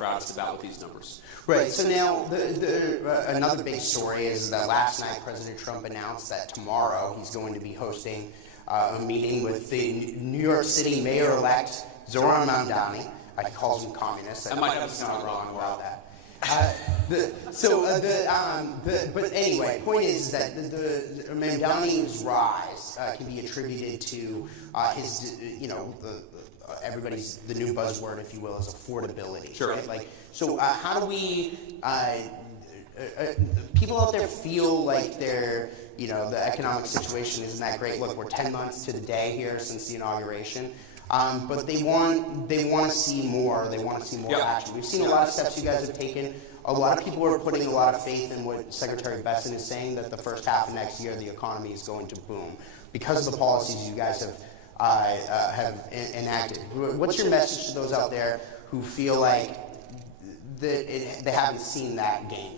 proudest about with these numbers. Right. So now another big story is that last night President Trump announced that tomorrow he's going to be hosting a meeting with the New York City Mayor-elect Zohran Mamdani. He calls him communist. I might have not wrong about that. But anyway, point is that the Mamdani's rise can be attributed to his, everybody's, the new buzzword, if you will, is affordability. Sure. Right? So how do we, people out there feel like they're, the economic situation isn't that great. Look, we're 10 months to the day here since the inauguration. But they want to see more. They want to see more action. We've seen a lot of steps you guys have taken. A lot of people are putting a lot of faith in what Secretary Besson is saying, that the first half of next year the economy is going to boom because of the policies you guys have enacted. What's your message to those out there who feel like that they haven't seen that gain?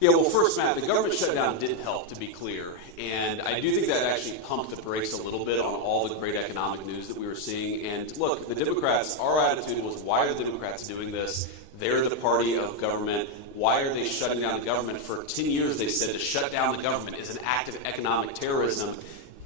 Yeah, well, first, Matt, the government shutdown didn't help, to be clear. And I do think that actually pumped the brakes a little bit on all the great economic news that we were seeing. And look, the Democrats, our attitude was, why are the Democrats doing this? They're the party of government. Why are they shutting down the government? For 10 years, they said to shut down the government is an act of economic terrorism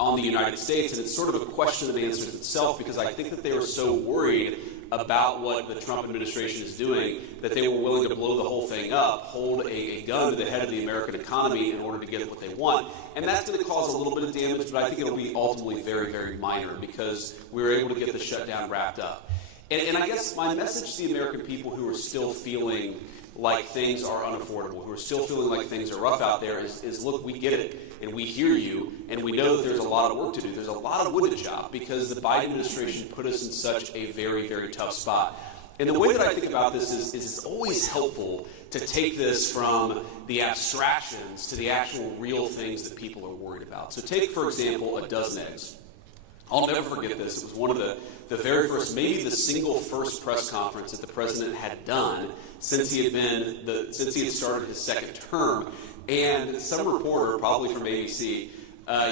on the United States. And it's sort of a question that answers itself, because I think that they were so worried about what the Trump administration is doing that they were willing to blow the whole thing up, hold a gun to the head of the American economy in order to get what they want. And that's going to cause a little bit of damage, but I think it'll be ultimately very, very minor, because we were able to get the shutdown wrapped up. And I guess my message to the American people who are still feeling like things are unaffordable, who are still feeling like things are rough out there is look, we get it, and we hear you, and we know that there's a lot of work to do. There's a lot of wood to chop, because the Biden administration put us in such a very, very tough spot. And the way that I think about this is it's always helpful to take this from the abstractions to the actual real things that people are worried about. So take, for example, a dozen eggs. I'll never forget this. It was one of the very first, maybe the single first press conference that the president had done since he had started his second term. And some reporter, probably from ABC,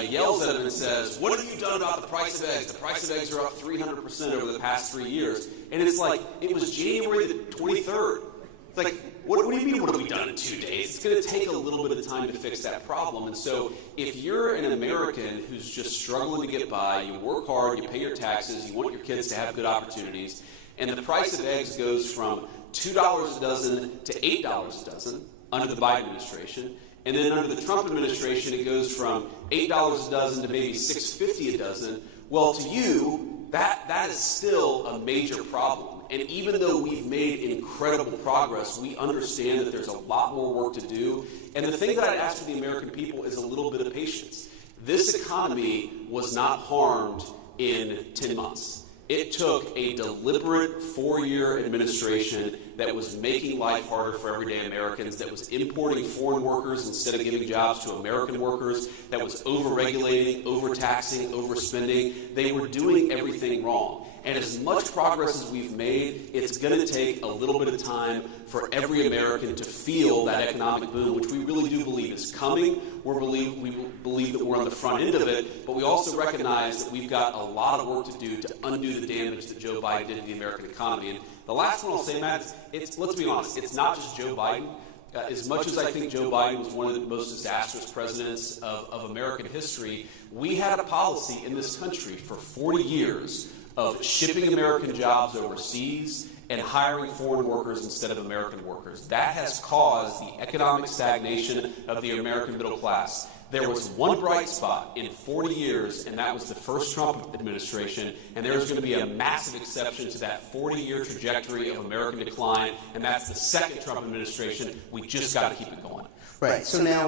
yells at him and says, "What have you done about the price of eggs? The price of eggs are up 300% over the past 3 years." And it's like, it was January the 23rd. It's like, what do you mean, what have we done in 2 days? It's going to take a little bit of time to fix that problem. And so if you're an American who's just struggling to get by, you work hard, you pay your taxes, you want your kids to have good opportunities, and the price of eggs goes from $2 a dozen to $8 a dozen under the Biden administration, and then under the Trump administration it goes from $8 a dozen to maybe $6.50 a dozen, well, to you, that is still a major problem. And even though we've made incredible progress, we understand that there's a lot more work to do. And the thing that I'd ask for the American people is a little bit of patience. This economy was not harmed in 10 months. It took a deliberate 4-year administration that was making life harder for everyday Americans, that was importing foreign workers instead of giving jobs to American workers, that was over-regulating, over-taxing, overspending. They were doing everything wrong. And as much progress as we've made, it's going to take a little bit of time for every American to feel that economic boom, which we really do believe is coming. We believe that we're on the front end of it, but we also recognize that we've got a lot of work to do to undo the damage that Joe Biden did to the American economy. And the last one I'll say, Matt, let's be honest, it's not just Joe Biden. As much as I think Joe Biden was one of the most disastrous presidents of American history, we had a policy in this country for 40 years of shipping American jobs overseas and hiring foreign workers instead of American workers. That has caused the economic stagnation of the American middle class. There was one bright spot in 40 years, and that was the first Trump administration, and there's going to be a massive exception to that 40-year trajectory of American decline, and that's the second Trump administration. We just got to keep it going. Right. So now